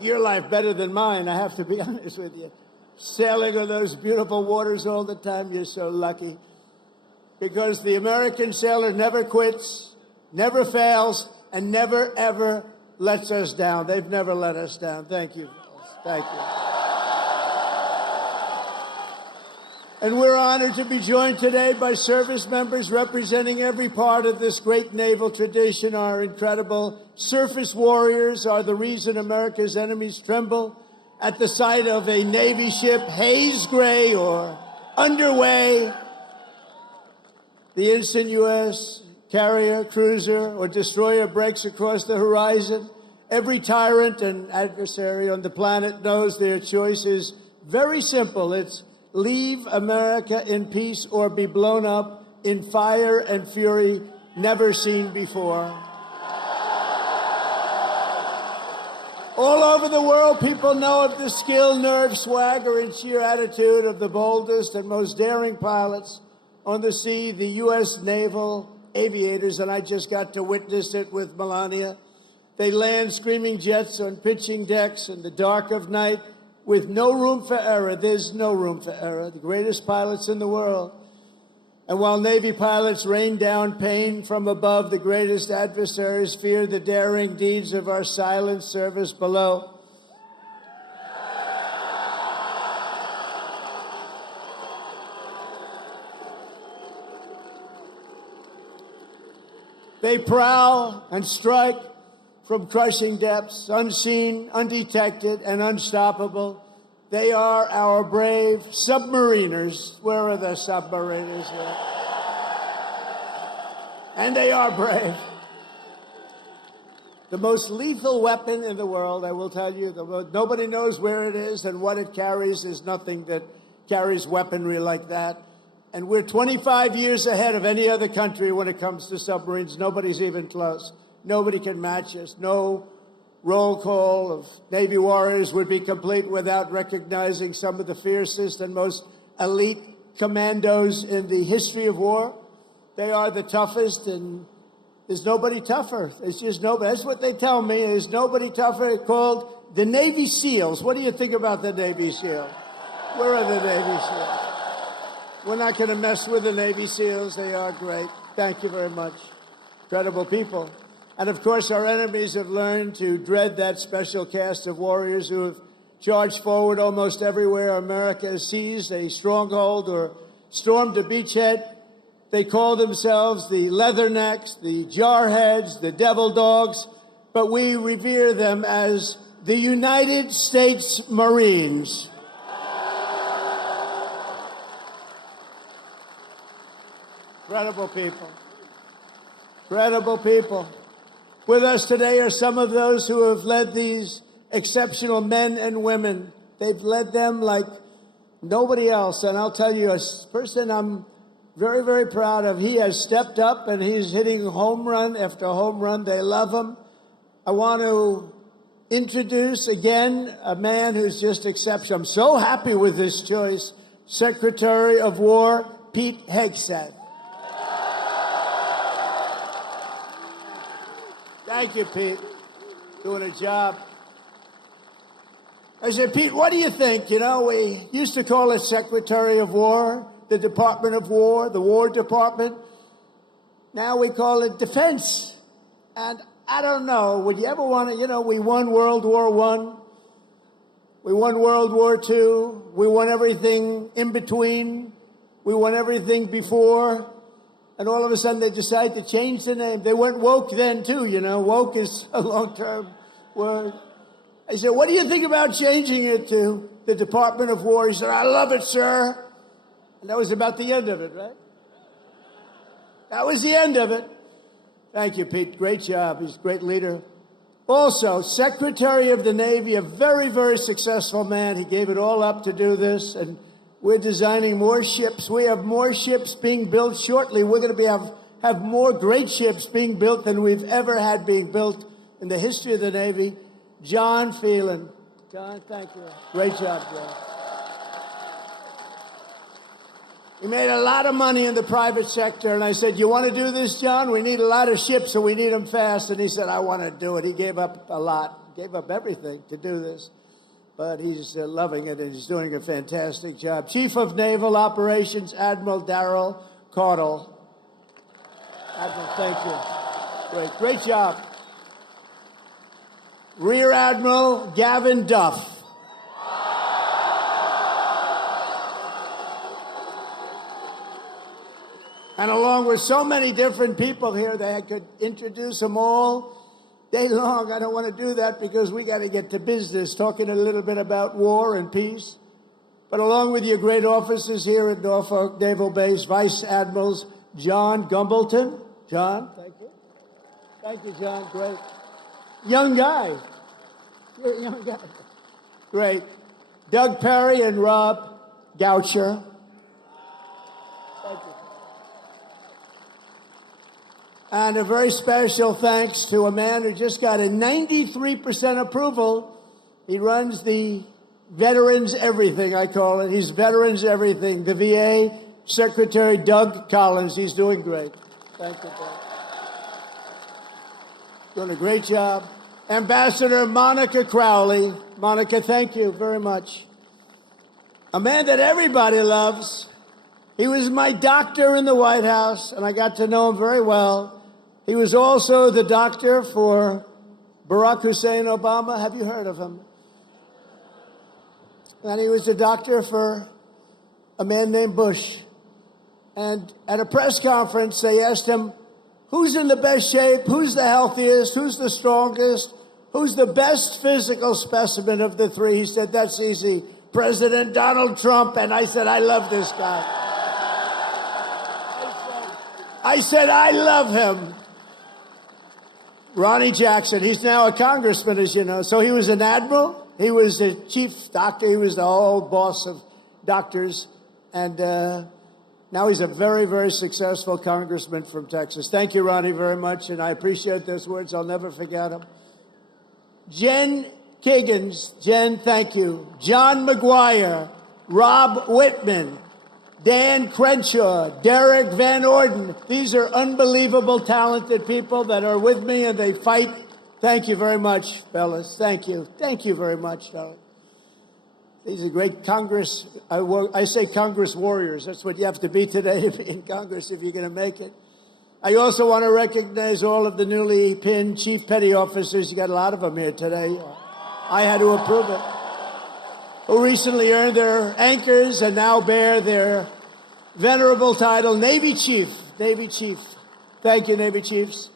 Your life better than mine, I have to be honest with you. Sailing on those beautiful waters all the time, you're so lucky. Because the American sailor never quits, never fails, and never, ever lets us down. They've never let us down. Thank you. Thank you. And we're honored to be joined today by service members representing every part of this great naval tradition. Our incredible surface warriors are the reason America's enemies tremble at the sight of a Navy ship haze gray or underway. The instant U.S. carrier, cruiser, or destroyer breaks across the horizon, every tyrant and adversary on the planet knows their choice is very simple. It's leave America in peace or be blown up in fire and fury never seen before. All over the world, people know of the skill, nerve, swagger, and sheer attitude of the boldest and most daring pilots on the sea, the U.S. Naval aviators, and I just got to witness it with Melania. They land screaming jets on pitching decks in the dark of night with no room for error. There's no room for error. The greatest pilots in the world. And while Navy pilots rain down pain from above, the greatest adversaries fear the daring deeds of our silent service below. They prowl and strike from crushing depths, unseen, undetected, and unstoppable. They are our brave submariners. Where are the submariners? And they are brave. The most lethal weapon in the world, I will tell you, nobody knows where it is, and what it carries is nothing that carries weaponry like that. And we're 25 years ahead of any other country when it comes to submarines. Nobody's even close. Nobody can match us. No roll call of Navy warriors would be complete without recognizing some of the fiercest and most elite commandos in the history of war. They are the toughest, and there's nobody tougher. It's just nobody. That's what they tell me. There's nobody tougher. It's called the Navy SEALs. What do you think about the Navy SEALs? Where are the Navy SEALs? We're not going to mess with the Navy SEALs. They are great. Thank you very much. Incredible people. And, of course, our enemies have learned to dread that special cast of warriors who have charged forward almost everywhere America has seized a stronghold or stormed a beachhead. They call themselves the Leathernecks, the Jarheads, the Devil Dogs, but we revere them as the United States Marines. Incredible people. Incredible people. With us today are some of those who have led these exceptional men and women. They've led them like nobody else. And I'll tell you, a person I'm very, very proud of. He has stepped up, and he's hitting home run after home run. They love him. I want to introduce again a man who's just exceptional. I'm so happy with this choice. Secretary of War, Pete Hegseth. Thank you, Pete. Doing a job. I said, Pete, what do you think? You know, we used to call it Secretary of War, the Department of War, the War Department. Now we call it Defense. And I don't know, would you ever want to, you know, we won World War I. We won World War II. We won everything in between. We won everything before. And all of a sudden, they decided to change the name. They went woke then, too, you know. Woke is a long-term word. I said, what do you think about changing it to the Department of War? He said, I love it, sir. And that was about the end of it, right? That was the end of it. Thank you, Pete. Great job. He's a great leader. Also, Secretary of the Navy, a very, very successful man. He gave it all up to do this, and we're designing more ships. We have more ships being built shortly. We're going to have more great ships being built than we've ever had being built in the history of the Navy. John Phelan. John, thank you. Great job, John. He made a lot of money in the private sector, and I said, you want to do this, John? We need a lot of ships, so we need them fast. And he said, I want to do it. He gave up a lot. gave up everything to do this. But he's loving it, and he's doing a fantastic job. Chief of Naval Operations, Admiral Darrell Caudle. Admiral, thank you. Great job. Rear Admiral Gavin Duff. And along with so many different people here, they could introduce them all day long. I don't want to do that because we got to get to business, talking a little bit about war and peace. But along with your great officers here at Norfolk Naval Base, Vice Admirals John Gumbleton. John, thank you. Thank you, John. Great. Young guy. You're a young guy. Great. Doug Perry and Rob Goucher. Thank you. And a very special thanks to a man who just got a 93% approval. He runs the Veterans Everything, I call it. He's Veterans Everything. The VA Secretary Doug Collins. He's doing great. Thank you, Doug. Doing a great job. Ambassador Monica Crowley. Monica, thank you very much. A man that everybody loves. He was my doctor in the White House, and I got to know him very well. He was also the doctor for Barack Hussein Obama. Have you heard of him? And he was the doctor for a man named Bush. And at a press conference, they asked him, who's in the best shape? Who's the healthiest? Who's the strongest? Who's the best physical specimen of the three? He said, that's easy. President Donald Trump. And I said, I love this guy. I said, I love him. Ronnie Jackson, he's now a congressman, as you know. So he was an admiral. He was the chief doctor. He was the whole boss of doctors. And now he's a very, very successful congressman from Texas. Thank you, Ronnie, very much. And I appreciate those words. I'll never forget them. Jen Kiggins. Jen, thank you. John McGuire. Rob Whitman. Dan Crenshaw, Derek Van Orden. These are unbelievable, talented people that are with me, and they fight. Thank you very much, fellas. Thank you. Thank you very much, darling. These are great Congress. I say Congress warriors. That's what you have to be today to be in Congress if you're going to make it. I also want to recognize all of the newly pinned chief petty officers. You got a lot of them here today. I had to approve it. Who recently earned their anchors and now bear their venerable title, Navy Chief. Navy Chief. Thank you, Navy Chiefs.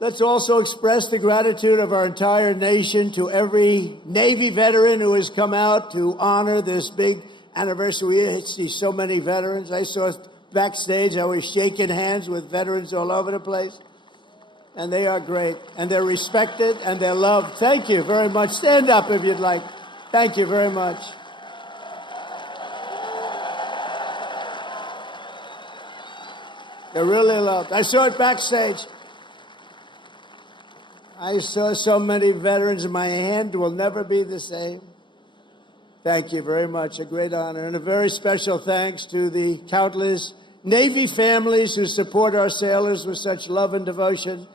Let's also express the gratitude of our entire nation to every Navy veteran who has come out to honor this big anniversary. We see so many veterans. I saw backstage, I was shaking hands with veterans all over the place. And they are great. And they're respected and they're loved. Thank you very much. Stand up if you'd like. Thank you very much. They're really loved. I saw it backstage. I saw so many veterans, and my hand will never be the same. Thank you very much. A great honor. And a very special thanks to the countless Navy families who support our sailors with such love and devotion.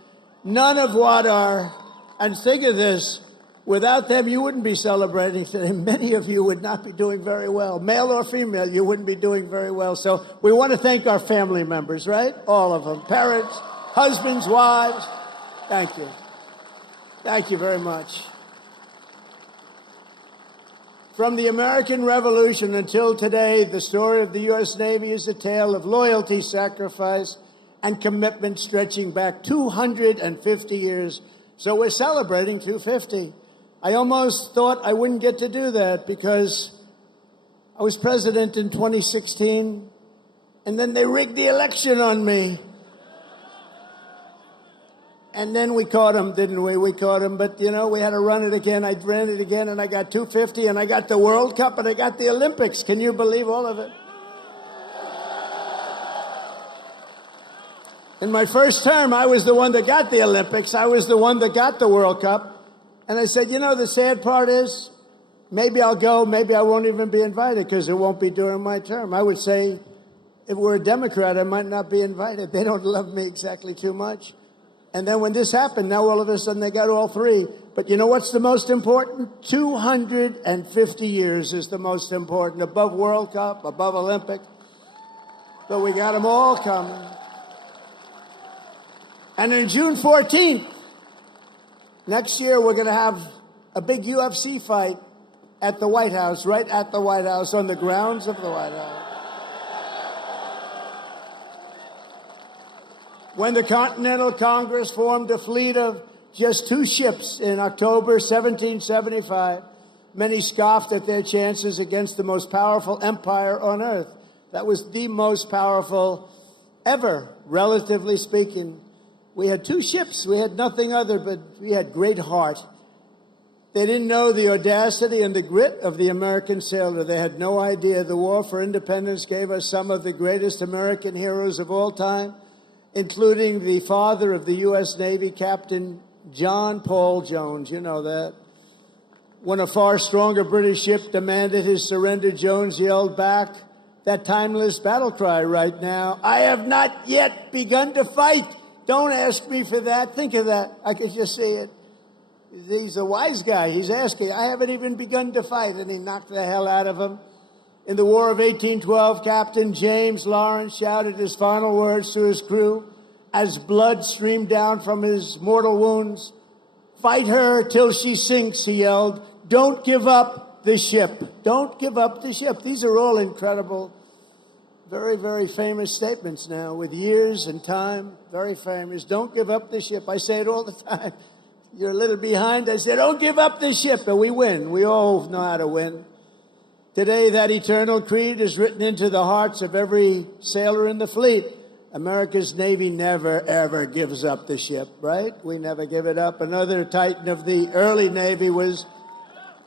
None of what are, and think of this, without them, you wouldn't be celebrating today. Many of you would not be doing very well. Male or female, you wouldn't be doing very well. So we want to thank our family members, right? All of them. Parents, husbands, wives. Thank you. Thank you very much. From the American Revolution until today, the story of the U.S. Navy is a tale of loyalty, sacrifice, and commitment stretching back 250 years. So we're celebrating 250. I almost thought I wouldn't get to do that because I was president in 2016, and then they rigged the election on me. And then we caught him, didn't we? We caught him, but, you know, we had to run it again. I ran it again, and I got 250, and I got the World Cup, and I got the Olympics. Can you believe all of it? In my first term, I was the one that got the Olympics. I was the one that got the World Cup. And I said, you know, the sad part is, maybe I'll go, maybe I won't even be invited because it won't be during my term. I would say, if we're a Democrat, I might not be invited. They don't love me exactly too much. And then when this happened, now all of a sudden they got all three. But you know what's the most important? 250 years is the most important, above World Cup, above Olympic. But we got them all coming. And on June 14th, next year, we're going to have a big UFC fight at the White House, right at the White House, on the grounds of the White House. When the Continental Congress formed a fleet of just 2 ships in October 1775, many scoffed at their chances against the most powerful empire on earth. That was the most powerful ever, relatively speaking. We had 2 ships. We had nothing other, but we had great heart. They didn't know the audacity and the grit of the American sailor. They had no idea the war for independence gave us some of the greatest American heroes of all time, including the father of the U.S. Navy, Captain John Paul Jones. You know that. When a far stronger British ship demanded his surrender, Jones yelled back that timeless battle cry right now: "I have not yet begun to fight." Don't ask me for that. Think of that. I could just see it. He's a wise guy. He's asking, I haven't even begun to fight. And he knocked the hell out of him. In the War of 1812, Captain James Lawrence shouted his final words to his crew as blood streamed down from his mortal wounds. "Fight her till she sinks," he yelled. "Don't give up the ship." Don't give up the ship. These are all incredible, very, very famous statements now, with years and time, very famous. Don't give up the ship. I say it all the time. You're a little behind. I say, don't give up the ship, and we win. We all know how to win. Today, that eternal creed is written into the hearts of every sailor in the fleet. America's Navy never, ever gives up the ship, right? We never give it up. Another titan of the early Navy was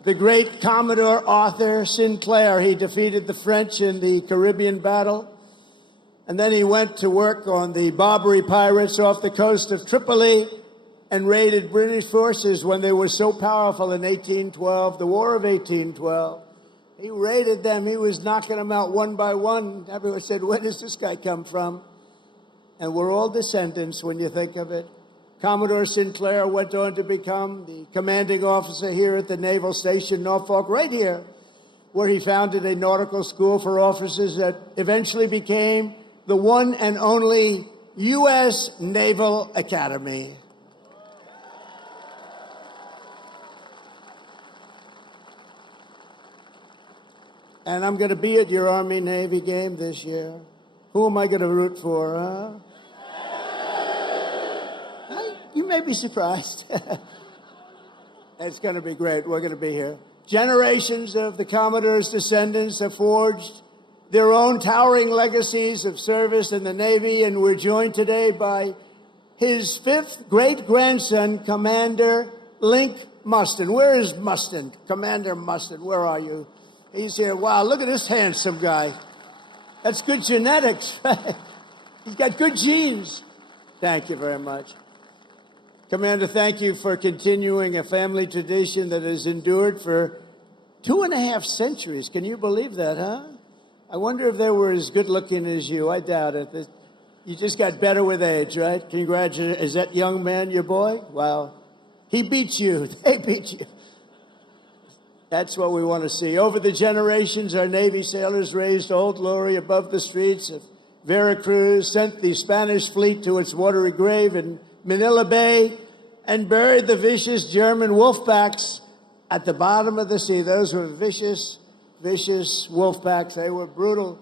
the great Commodore Arthur Sinclair. He defeated the French in the Caribbean battle. And then he went to work on the Barbary pirates off the coast of Tripoli and raided British forces when they were so powerful in 1812, the War of 1812. He raided them. He was knocking them out one by one. Everyone said, where does this guy come from? And we're all descendants when you think of it. Commodore Sinclair went on to become the commanding officer here at the Naval Station, Norfolk, right here, where he founded a nautical school for officers that eventually became the one and only U.S. Naval Academy. And I'm going to be at your Army-Navy game this year. Who am I going to root for, huh? You may be surprised. It's going to be great. We're going to be here. Generations of the Commodore's descendants have forged their own towering legacies of service in the Navy, and we're joined today by his 5th great-grandson, Commander Link Mustin. Where is Mustin? Commander Mustin, where are you? He's here. Wow, look at this handsome guy. That's good genetics. He's got good genes. Thank you very much. Commander, thank you for continuing a family tradition that has endured for 2.5 centuries. Can you believe that, huh? I wonder if they were as good looking as you. I doubt it. You just got better with age, right? Congratulations. Is that young man your boy? Wow. He beat you. They beat you. That's what we want to see. Over the generations, our Navy sailors raised Old Glory above the streets of Veracruz, sent the Spanish fleet to its watery grave in Manila Bay, and buried the vicious German wolfpacks at the bottom of the sea. Those were vicious, vicious wolfpacks. They were brutal.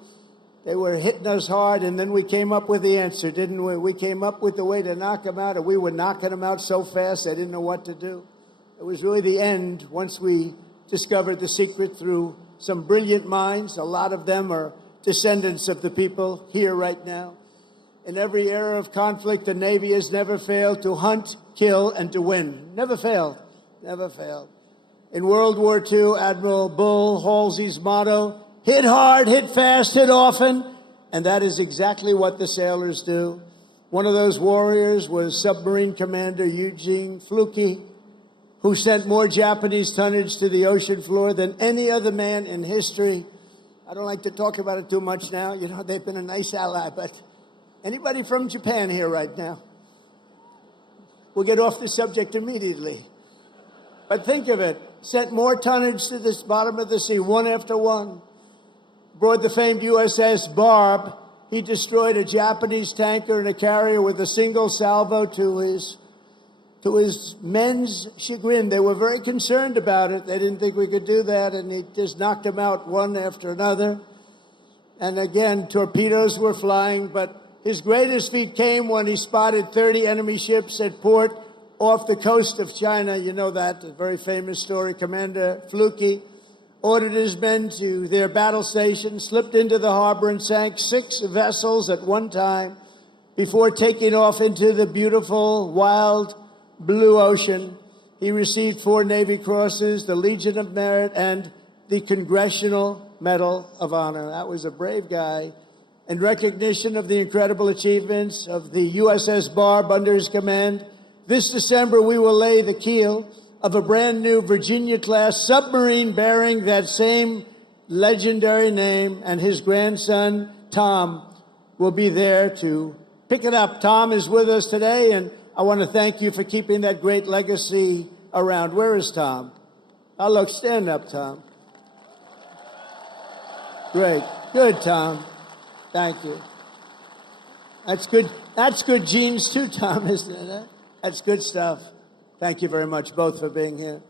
They were hitting us hard, and then we came up with the answer, didn't we? We came up with the way to knock them out, and we were knocking them out so fast they didn't know what to do. It was really the end once we discovered the secret through some brilliant minds. A lot of them are descendants of the people here right now. In every era of conflict, the Navy has never failed to hunt, kill, and to win. Never failed. Never failed. In World War II, Admiral Bull Halsey's motto, hit hard, hit fast, hit often. And that is exactly what the sailors do. One of those warriors was Submarine Commander Eugene Fluke, who sent more Japanese tonnage to the ocean floor than any other man in history. I don't like to talk about it too much now. You know, they've been a nice ally, but anybody from Japan here right now? We'll get off the subject immediately. But think of it, sent more tonnage to the bottom of the sea, one after one. Aboard the famed USS Barb, he destroyed a Japanese tanker and a carrier with a single salvo to his men's chagrin. They were very concerned about it. They didn't think we could do that, and he just knocked them out one after another. And again, torpedoes were flying, but his greatest feat came when he spotted 30 enemy ships at port off the coast of China. You know that, a very famous story. Commander Fluke ordered his men to their battle station, slipped into the harbor, and sank 6 vessels at one time before taking off into the beautiful, wild blue ocean. He received 4 Navy Crosses, the Legion of Merit, and the Congressional Medal of Honor. That was a brave guy. In recognition of the incredible achievements of the USS Barb under his command, this December we will lay the keel of a brand new Virginia-class submarine bearing that same legendary name, and his grandson, Tom, will be there to pick it up. Tom is with us today, and I want to thank you for keeping that great legacy around. Where is Tom? Oh, look, stand up, Tom. Great. Good, Tom. Thank you. That's good. That's good genes too, Tom, isn't it? That's good stuff. Thank you very much, both, for being here.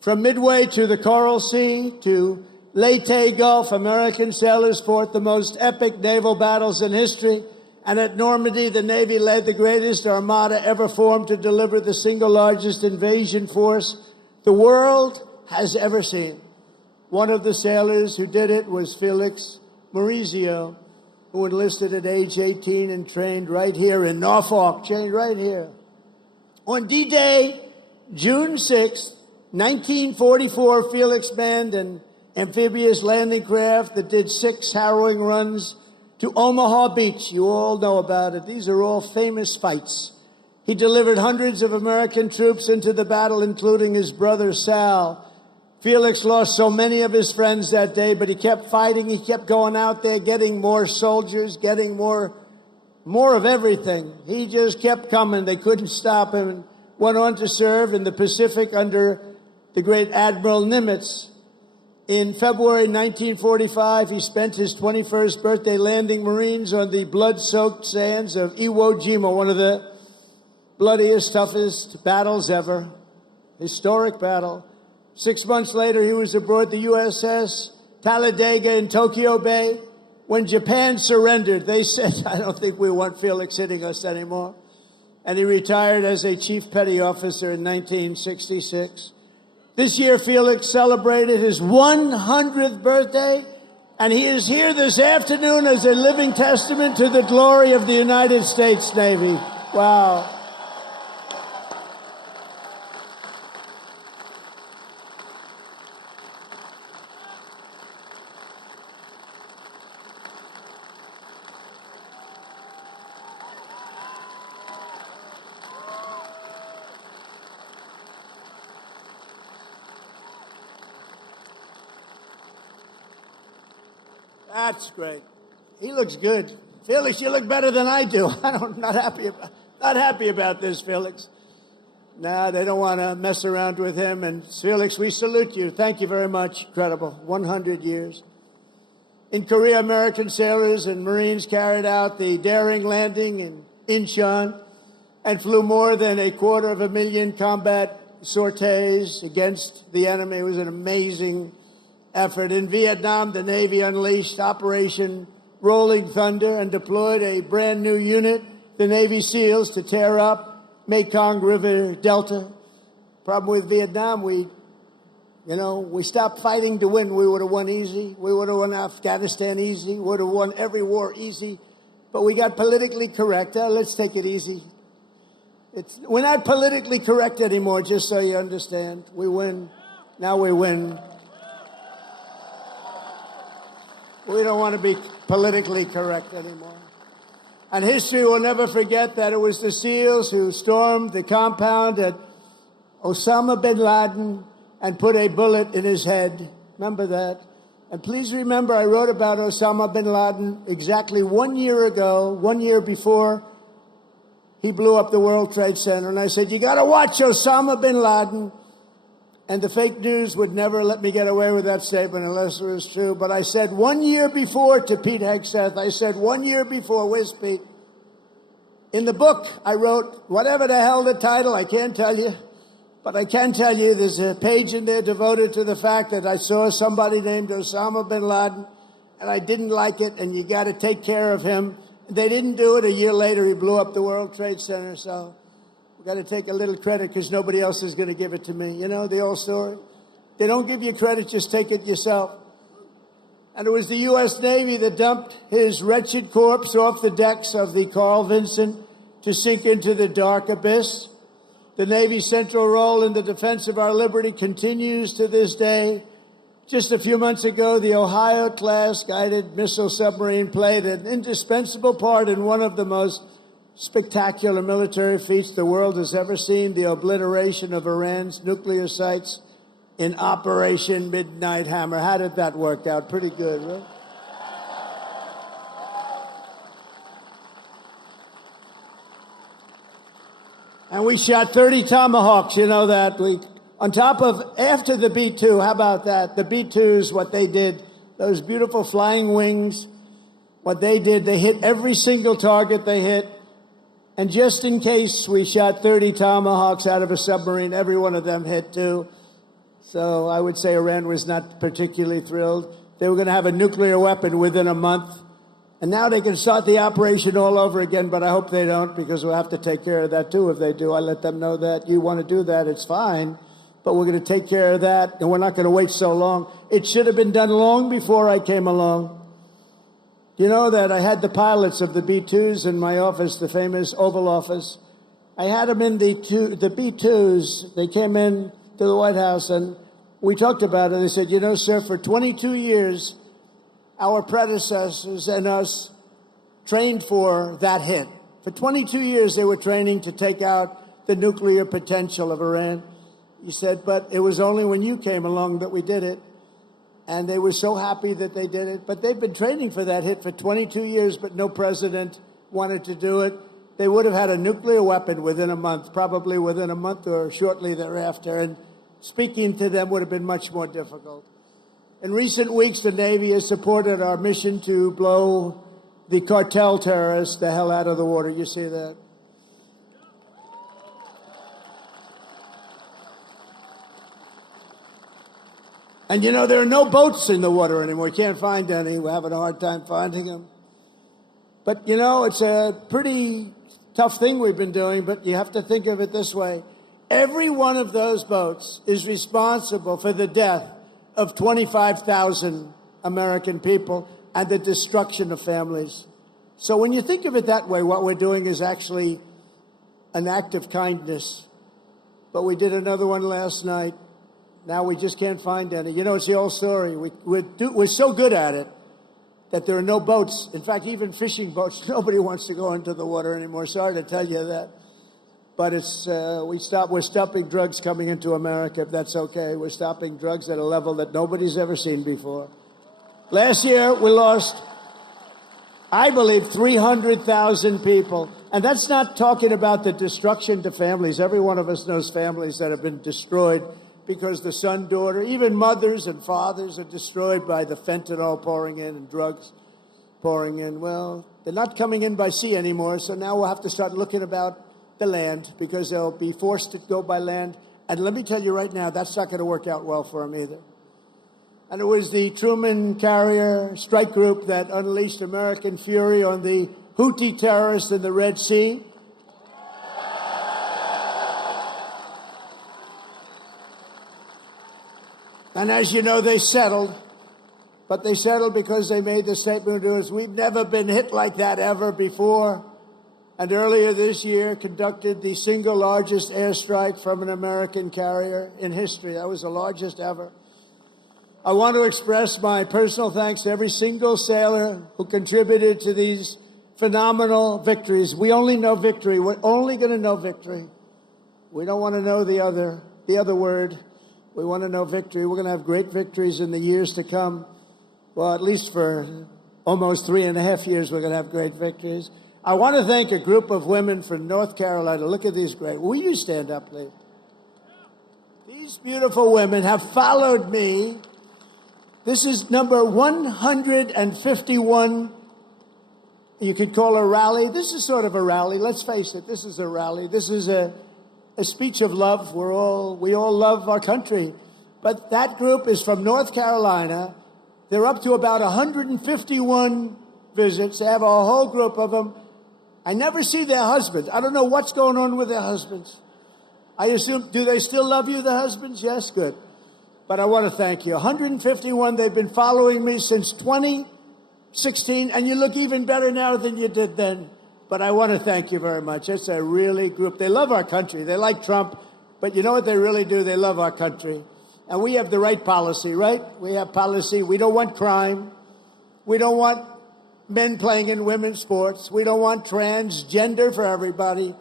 From Midway to the Coral Sea to Leyte Gulf, American sailors fought the most epic naval battles in history. And at Normandy, the Navy led the greatest armada ever formed to deliver the single largest invasion force the world has ever seen. One of the sailors who did it was Felix Maurizio, who enlisted at age 18 and trained right here in Norfolk, trained right here. On D-Day, June 6, 1944, Felix manned an amphibious landing craft that did 6 harrowing runs to Omaha Beach. You all know about it. These are all famous fights. He delivered hundreds of American troops into the battle, including his brother Sal. Felix lost so many of his friends that day, but he kept fighting. He kept going out there, getting more soldiers, getting more of everything. He just kept coming. They couldn't stop him, and went on to serve in the Pacific under the great Admiral Nimitz. In February 1945, he spent his 21st birthday landing Marines on the blood-soaked sands of Iwo Jima, one of the bloodiest, toughest battles ever. Historic battle. 6 months later, he was aboard the USS Talladega in Tokyo Bay. When Japan surrendered, they said, I don't think we want Felix hitting us anymore. And he retired as a chief petty officer in 1966. This year, Felix celebrated his 100th birthday, and he is here this afternoon as a living testament to the glory of the United States Navy. Wow. That's great. He looks good. Felix, you look better than I do. I'm not happy about this, Felix. No, they don't want to mess around with him. And Felix, we salute you. Thank you very much. Incredible. 100 years. In Korea, American sailors and Marines carried out the daring landing in Incheon and flew more than 250,000 combat sorties against the enemy. It was an amazing effort. In Vietnam, the Navy unleashed Operation Rolling Thunder and deployed a brand new unit, the Navy SEALs, to tear up Mekong River Delta. Problem with Vietnam, we stopped fighting to win. We would have won easy. We would have won Afghanistan easy. We would have won every war easy. But we got politically correct. Let's take it easy. We're not politically correct anymore, just so you understand. We win. Now we win. We don't want to be politically correct anymore. And history will never forget that it was the SEALs who stormed the compound at Osama bin Laden and put a bullet in his head. Remember that? And please remember, I wrote about Osama bin Laden exactly 1 year ago, 1 year before he blew up the World Trade Center. And I said, you got to watch Osama bin Laden. And the fake news would never let me get away with that statement unless it was true. But I said 1 year before to Pete Hegseth, I said 1 year before, where's Pete? In the book, I wrote, whatever the hell the title, I can't tell you. But I can tell you there's a page in there devoted to the fact that I saw somebody named Osama bin Laden, and I didn't like it, and you got to take care of him. They didn't do it. A year later, he blew up the World Trade Center. So we've got to take a little credit because nobody else is going to give it to me. You know the old story? They don't give you credit, just take it yourself. And it was the U.S. Navy that dumped his wretched corpse off the decks of the Carl Vinson to sink into the dark abyss. The Navy's central role in the defense of our liberty continues to this day. Just a few months ago, the Ohio-class guided missile submarine played an indispensable part in one of the most spectacular military feats the world has ever seen, the obliteration of Iran's nuclear sites in Operation Midnight Hammer. How did that work out? Pretty good, right? And we shot 30 Tomahawks, you know that. On top of, after the B-2, how about that? The B-2s, what they did, those beautiful flying wings, what they did, they hit every single target they hit. And just in case we shot 30 Tomahawks out of a submarine, every one of them hit too. So I would say Iran was not particularly thrilled. They were going to have a nuclear weapon within a month. And now they can start the operation all over again, but I hope they don't, because we'll have to take care of that too if they do. I let them know that you want to do that, it's fine, but we're going to take care of that, and we're not going to wait so long. It should have been done long before I came along. You know that I had the pilots of the B-2s in my office, the famous Oval Office. I had them in the B-2s. They came in to the White House, and we talked about it. They said, you know, sir, for 22 years, our predecessors and us trained for that hit. For 22 years, they were training to take out the nuclear potential of Iran. He said, but it was only when you came along that we did it. And they were so happy that they did it. But they've been training for that hit for 22 years, but no president wanted to do it. They would have had a nuclear weapon within a month, probably within a month or shortly thereafter. And speaking to them would have been much more difficult. In recent weeks, the Navy has supported our mission to blow the cartel terrorists the hell out of the water. You see that? And, you know, there are no boats in the water anymore. You can't find any. We're having a hard time finding them. But, you know, it's a pretty tough thing we've been doing, but you have to think of it this way. Every one of those boats is responsible for the death of 25,000 American people and the destruction of families. So when you think of it that way, what we're doing is actually an act of kindness. But we did another one last night. Now we just can't find any. You know, it's the old story. We're so good at it that there are no boats. In fact, even fishing boats, nobody wants to go into the water anymore. Sorry to tell you that. But it's we're stopping drugs coming into America, if that's okay. We're stopping drugs at a level that nobody's ever seen before. Last year, we lost, I believe, 300,000 people. And that's not talking about the destruction to families. Every one of us knows families that have been destroyed because the son, daughter, even mothers and fathers are destroyed by the fentanyl pouring in and drugs pouring in. Well, they're not coming in by sea anymore, so now we'll have to start looking about the land, because they'll be forced to go by land. And let me tell you right now, that's not going to work out well for them either. And it was the Truman carrier strike group that unleashed American fury on the Houthi terrorists in the Red Sea. And as you know, they settled. But they settled because they made the statement to us, we've never been hit like that ever before. And earlier this year, conducted the single largest airstrike from an American carrier in history. That was the largest ever. I want to express my personal thanks to every single sailor who contributed to these phenomenal victories. We only know victory. We're only going to know victory. We don't want to know the other word. We want to know victory. We're going to have great victories in the years to come. Well, at least for almost 3.5 years, we're going to have great victories. I want to thank a group of women from North Carolina. Look at these great. Will you stand up, please? These beautiful women have followed me. This is number 151. You could call a rally. This is sort of a rally. Let's face it. This is a rally. This is a speech of love. We all love our country. But that group is from North Carolina. They're up to about 151 visits. They have a whole group of them. I never see their husbands. I don't know what's going on with their husbands. I assume, do they still love you, the husbands? Yes, good. But I want to thank you. 151, they've been following me since 2016, and you look even better now than you did then. But I want to thank you very much. It's a really group. They love our country. They like Trump, but you know what they really do? They love our country. And we have the right policy, right? We have policy. We don't want crime. We don't want men playing in women's sports. We don't want transgender for everybody.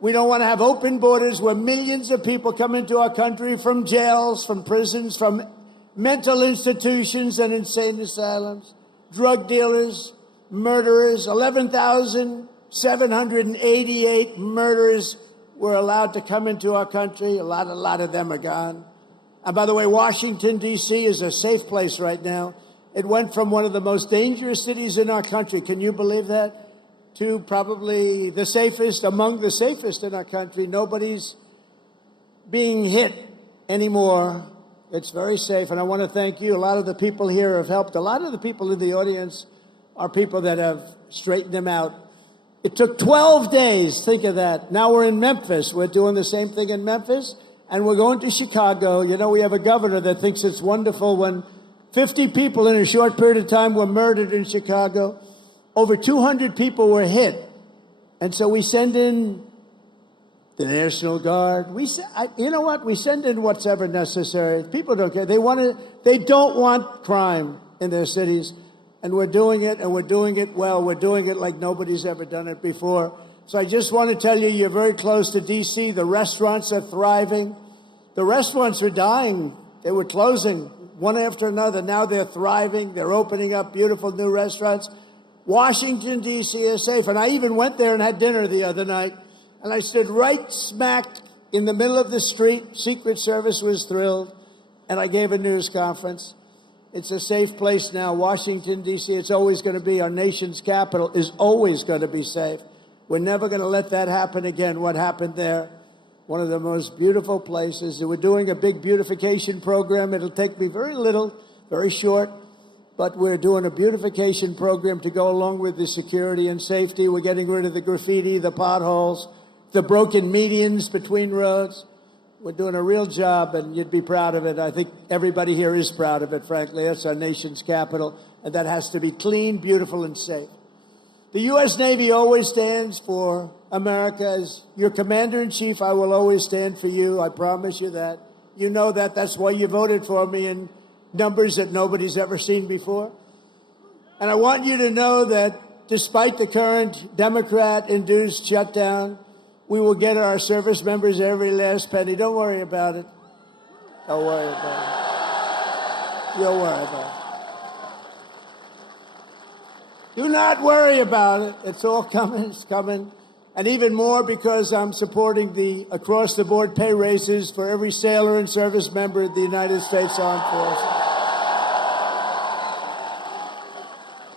We don't want to have open borders where millions of people come into our country from jails, from prisons, from mental institutions and insane asylums, drug dealers, murderers. 11,788 murderers were allowed to come into our country. A lot of them are gone. And by the way, Washington, D.C. is a safe place right now. It went from one of the most dangerous cities in our country, can you believe that, to probably the safest, among the safest in our country. Nobody's being hit anymore. It's very safe, and I want to thank you. A lot of the people here have helped. A lot of the people in the audience are people that have straightened them out. It took 12 days, think of that. Now we're in Memphis. We're doing the same thing in Memphis, and we're going to Chicago. You know, we have a governor that thinks it's wonderful when 50 people in a short period of time were murdered in Chicago. Over 200 people were hit. And so we send in the National Guard. You know what? We send in what's ever necessary. People don't care. They don't want crime in their cities. And we're doing it, and we're doing it well. We're doing it like nobody's ever done it before. So I just want to tell you, you're very close to D.C. The restaurants are thriving. The restaurants are dying. They were closing one after another. Now they're thriving. They're opening up beautiful new restaurants. Washington, D.C. is safe. And I even went there and had dinner the other night. And I stood right smack in the middle of the street. Secret Service was thrilled. And I gave a news conference. It's a safe place now. Washington, D.C., it's always going to be. Our nation's capital is always going to be safe. We're never going to let that happen again, what happened there. One of the most beautiful places. We're doing a big beautification program. It'll take me very little, very short, but we're doing a beautification program to go along with the security and safety. We're getting rid of the graffiti, the potholes, the broken medians between roads. We're doing a real job, and you'd be proud of it. I think everybody here is proud of it, frankly. That's our nation's capital, and that has to be clean, beautiful, and safe. The U.S. Navy always stands for America. As your commander-in-chief, I will always stand for you. I promise you that. You know that. That's why you voted for me in numbers that nobody's ever seen before. And I want you to know that despite the current Democrat-induced shutdown, we will get our service members every last penny. Don't worry about it. Don't worry about it. You'll worry about it. Do not worry about it. It's all coming. It's coming. And even more because I'm supporting the across-the-board pay raises for every sailor and service member of the United States Armed Forces.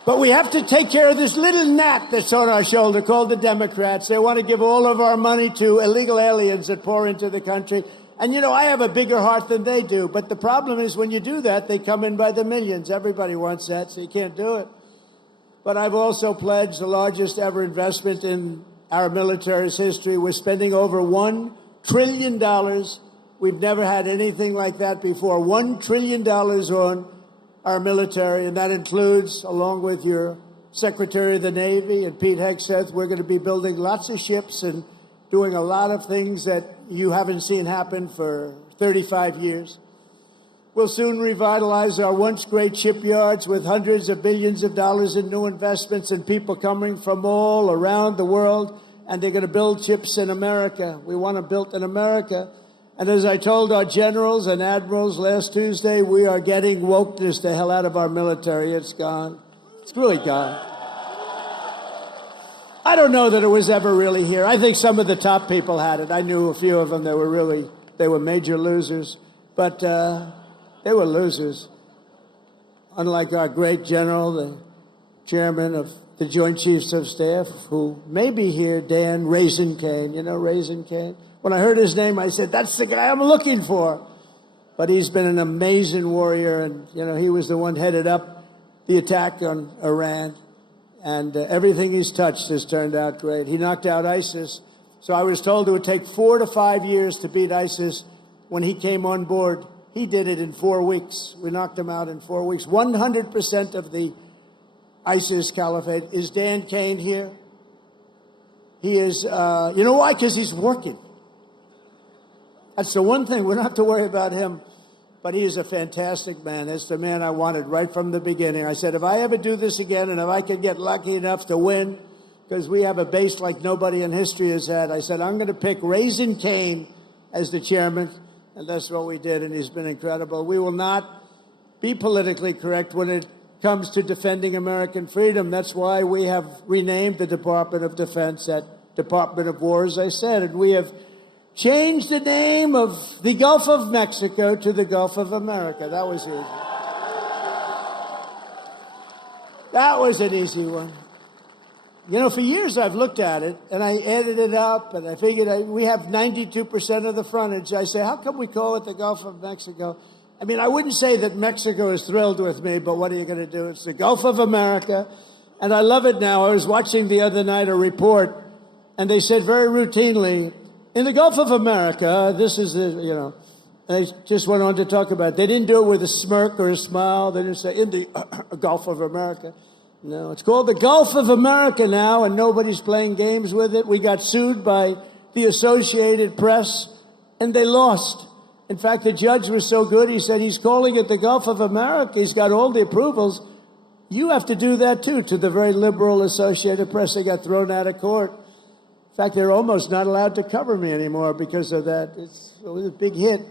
But we have to take care of this little gnat that's on our shoulder called the Democrats. They want to give all of our money to illegal aliens that pour into the country. And, you know, I have a bigger heart than they do. But the problem is when you do that, they come in by the millions. Everybody wants that, so you can't do it. But I've also pledged the largest ever investment in our military's history. We're spending over $1 trillion. We've never had anything like that before. $1 trillion on our military, and that includes, along with your Secretary of the Navy and Pete Hegseth, we're going to be building lots of ships and doing a lot of things that you haven't seen happen for 35 years. We'll soon revitalize our once great shipyards with hundreds of billions of dollars in new investments and people coming from all around the world, and they're going to build ships in America. We want them built in America. And as I told our generals and admirals last Tuesday, we are getting wokeness the hell out of our military. It's gone. It's really gone. I don't know that it was ever really here. I think some of the top people had it. I knew a few of them that they were major losers, but they were losers. Unlike our great general, the chairman of the Joint Chiefs of Staff, who may be here, Dan Raisin Cane. You know Raisin Cane? When I heard his name, I said, that's the guy I'm looking for. But he's been an amazing warrior, and he was the one headed up the attack on Iran. And everything he's touched has turned out great. He knocked out ISIS. So I was told it would take 4 to 5 years to beat ISIS. When he came on board, he did it in 4 weeks. We knocked him out in 4 weeks. 100% of the ISIS caliphate. Is Dan Kane here? He is, you know why? Because he's working. That's the one thing. We don't have to worry about him. But he is a fantastic man. It's the man I wanted right from the beginning. I said, if I ever do this again and if I could get lucky enough to win, because we have a base like nobody in history has had, I said, I'm going to pick Raisin Cane as the chairman. And that's what we did, and he's been incredible. We will not be politically correct when it comes to defending American freedom. That's why we have renamed the Department of Defense at Department of War, as I said, and we have changed the name of the Gulf of Mexico to the Gulf of America. That was easy. That was an easy one. For years I've looked at it, and I added it up, and I figured we have 92% of the frontage. I say, how come we call it the Gulf of Mexico? I mean, I wouldn't say that Mexico is thrilled with me, but what are you going to do? It's the Gulf of America, and I love it now. I was watching the other night a report, and they said very routinely, in the Gulf of America, this is the, they just went on to talk about it. They didn't do it with a smirk or a smile. They didn't say, in the Gulf of America. No, it's called the Gulf of America now, and nobody's playing games with it. We got sued by the Associated Press, and they lost. In fact, the judge was so good, he said, he's calling it the Gulf of America. He's got all the approvals. You have to do that, too, to the very liberal Associated Press. They got thrown out of court. In fact, they're almost not allowed to cover me anymore because of that. It was a big hit.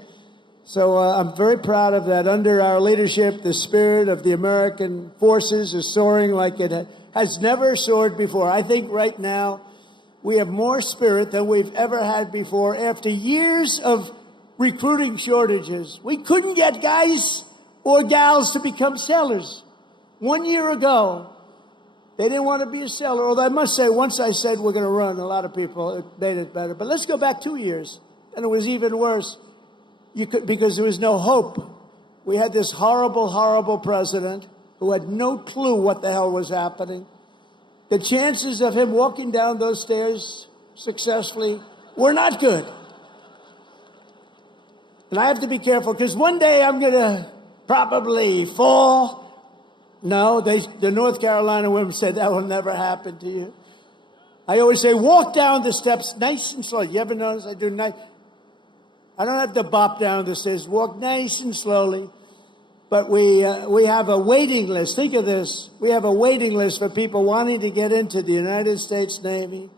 So I'm very proud of that. Under our leadership, the spirit of the American forces is soaring like it has never soared before. I think right now we have more spirit than we've ever had before. After years of recruiting shortages, we couldn't get guys or gals to become sailors. 1 year ago, they didn't want to be a sailor. Although I must say, once I said we're going to run, a lot of people, it made it better. But let's go back 2 years, and it was even worse. Because there was no hope. We had this horrible, horrible president who had no clue what the hell was happening. The chances of him walking down those stairs successfully were not good. And I have to be careful, because one day I'm going to probably fall. No, the North Carolina women said that will never happen to you. I always say, walk down the steps nice and slow. You ever notice I do nice? I don't have to bop down the stairs. Walk nice and slowly. But we have a waiting list. Think of this. We have a waiting list for people wanting to get into the United States Navy,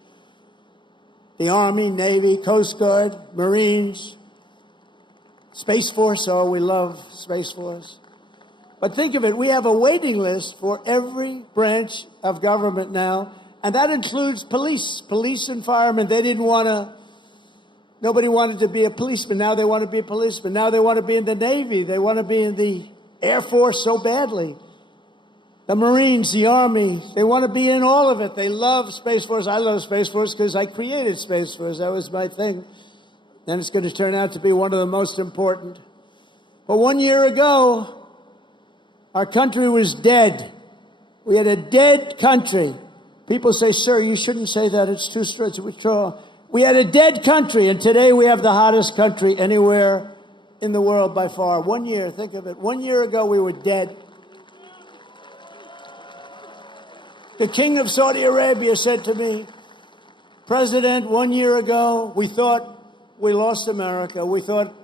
the Army, Navy, Coast Guard, Marines, Space Force. Oh, we love Space Force. But think of it. We have a waiting list for every branch of government now. And that includes police and firemen. Nobody wanted to be a policeman. Now they want to be a policeman. Now they want to be in the Navy. They want to be in the Air Force so badly. The Marines, the Army, they want to be in all of it. They love Space Force. I love Space Force because I created Space Force. That was my thing. And it's going to turn out to be one of the most important. But 1 year ago, our country was dead. We had a dead country. People say, sir, you shouldn't say that. It's too straight. We had a dead country, and today we have the hottest country anywhere in the world by far. 1 year, think of it. 1 year ago, we were dead. The king of Saudi Arabia said to me, President, 1 year ago, we thought we lost America. We thought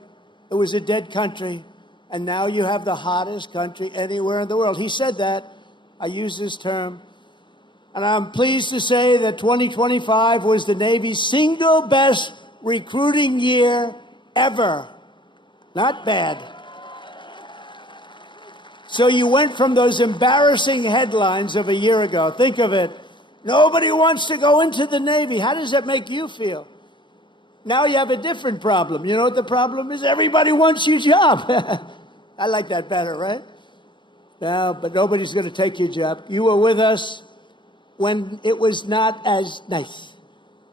it was a dead country, and now you have the hottest country anywhere in the world. He said that. I use this term. And I'm pleased to say that 2025 was the Navy's single best recruiting year ever. Not bad. So you went from those embarrassing headlines of a year ago. Think of it. Nobody wants to go into the Navy. How does that make you feel? Now you have a different problem. You know what the problem is? Everybody wants your job. I like that better, right? No, but nobody's going to take your job. You were with us when it was not as nice.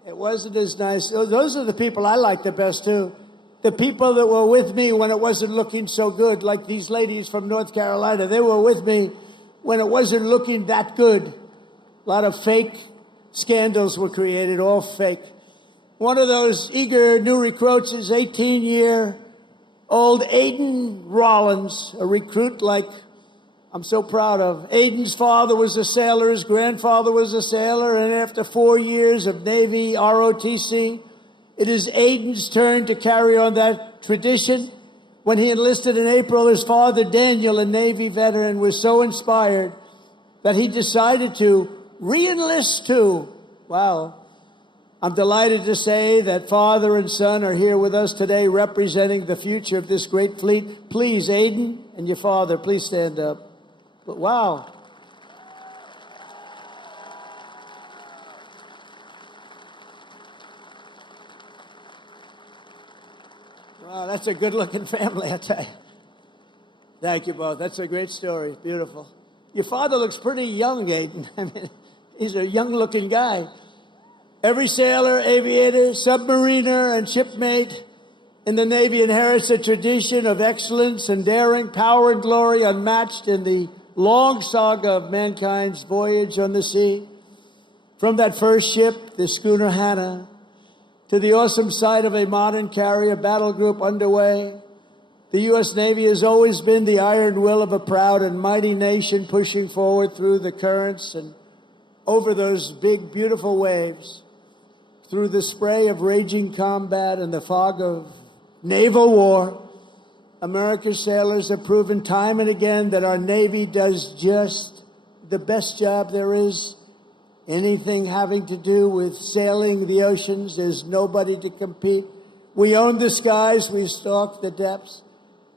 It wasn't as nice. Those are the people I like the best, too. The people that were with me when it wasn't looking so good, like these ladies from North Carolina. They were with me when it wasn't looking that good. A lot of fake scandals were created, all fake. One of those eager new recruits is 18-year-old Aiden Rollins, a recruit like I'm so proud of. Aiden's father was a sailor, his grandfather was a sailor, and after 4 years of Navy ROTC, it is Aiden's turn to carry on that tradition. When he enlisted in April, his father, Daniel, a Navy veteran, was so inspired that he decided to re-enlist too. Wow. I'm delighted to say that father and son are here with us today representing the future of this great fleet. Please, Aiden and your father, please stand up. But wow. Wow, that's a good-looking family, I tell you. Thank you both. That's a great story. Beautiful. Your father looks pretty young, Aiden. I mean, he's a young-looking guy. Every sailor, aviator, submariner, and shipmate in the Navy inherits a tradition of excellence and daring, power and glory unmatched in the long saga of mankind's voyage on the sea. From that first ship, the schooner Hannah, to the awesome sight of a modern carrier battle group underway, the U.S. Navy has always been the iron will of a proud and mighty nation pushing forward through the currents and over those big, beautiful waves, through the spray of raging combat and the fog of naval war. America's sailors have proven time and again that our Navy does just the best job there is. Anything having to do with sailing the oceans, there's nobody to compete. We own the skies, we stalk the depths,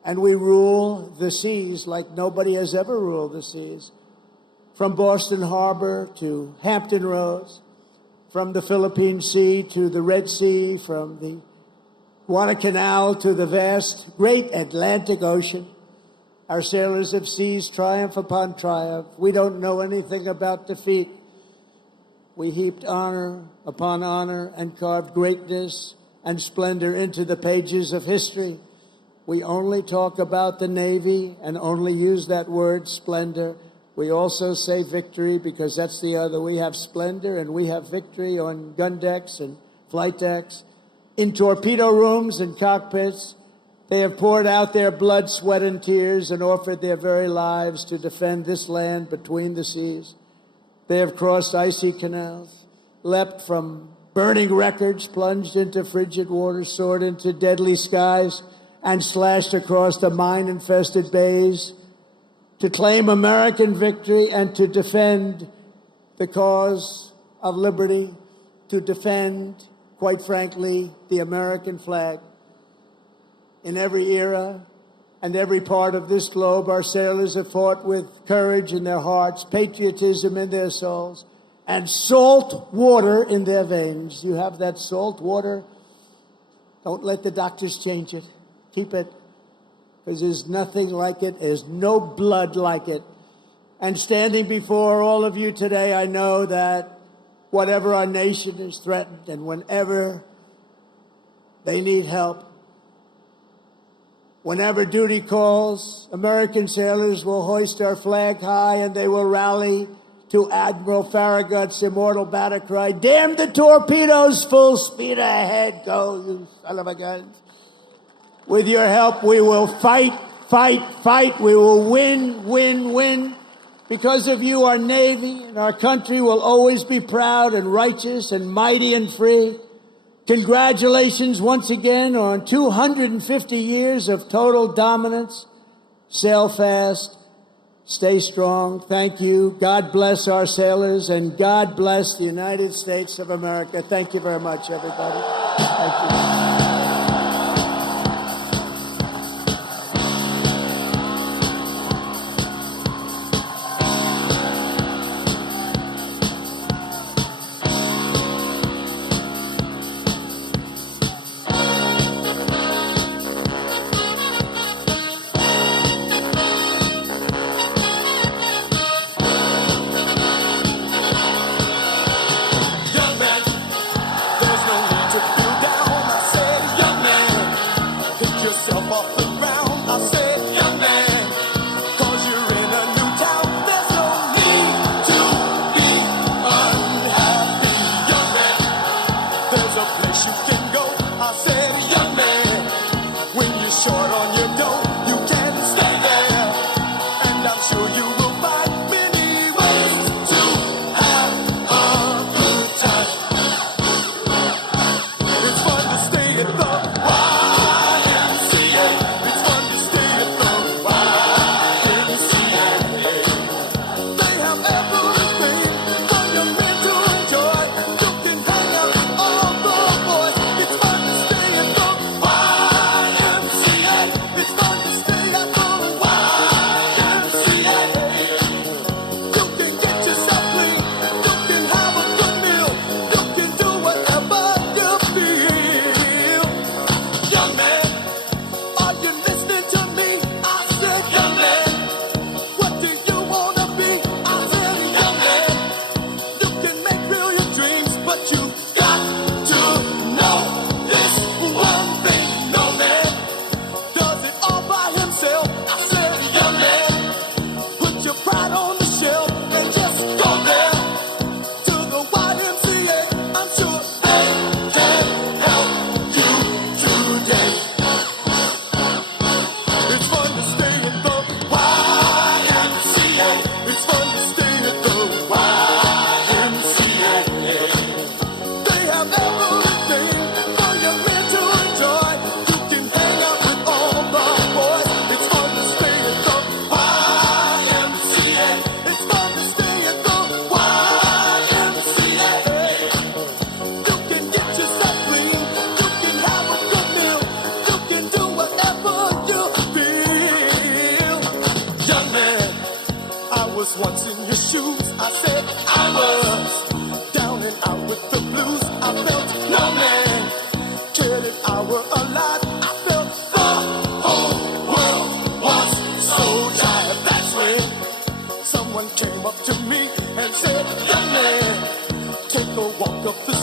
and we rule the seas like nobody has ever ruled the seas. From Boston Harbor to Hampton Roads, from the Philippine Sea to the Red Sea, from the Guadalcanal to the vast, great Atlantic Ocean. Our sailors have seized triumph upon triumph. We don't know anything about defeat. We heaped honor upon honor and carved greatness and splendor into the pages of history. We only talk about the Navy and only use that word, splendor. We also say victory because that's the other. We have splendor and we have victory on gun decks and flight decks. In torpedo rooms and cockpits, they have poured out their blood, sweat, and tears and offered their very lives to defend this land between the seas. They have crossed icy canals, leapt from burning wreckage, plunged into frigid waters, soared into deadly skies, and slashed across the mine-infested bays to claim American victory and to defend the cause of liberty, to defend, quite frankly, the American flag. In every era and every part of this globe, our sailors have fought with courage in their hearts, patriotism in their souls, and salt water in their veins. You have that salt water. Don't let the doctors change it. Keep it, because there's nothing like it. There's no blood like it. And standing before all of you today, I know that whatever our nation is threatened and whenever they need help, whenever duty calls, American sailors will hoist our flag high and they will rally to Admiral Farragut's immortal battle cry, "Damn the torpedoes, full speed ahead, go, you son of a gun." With your help, we will fight, fight, fight. We will win, win, win. Because of you, our Navy and our country will always be proud and righteous and mighty and free. Congratulations once again on 250 years of total dominance. Sail fast, stay strong. Thank you. God bless our sailors, and God bless the United States of America. Thank you very much, everybody. Thank you. sure you will find many ways to have a good time. It's fun to stay at the YMCA. It's fun to stay at the YMCA. They have everything for your men to enjoy. You can hang out with all the boys. It's fun to stay at the YMCA. It's fun to stay at the YMCA. You can get yourself clean. You can have a good meal. You can do whatever you feel. Young man, are you listening to me? I said, young man, what do you wanna be? I said, young man, you can make real your dreams, but you got to know this one thing. No man does it all by himself. I said, young man, put your pride on the shelf and just go there to the YMCA. I'm sure they can help you today. It's fun to stay at the YMCA. It's fun to stay at the YMCA. They have everything for your men to enjoy. You can hang out with all the boys. It's fun to stay at the YMCA. It's fun to stay at the YMCA. You can get yourself clean. You can have a good meal. You can do whatever you feel. Young man, I was once in your shoes. I said I was down and out with the blues. I felt no man cared if I were alive. I felt the whole world was so tired. That's when someone came up to me and said, young man, take a walk up the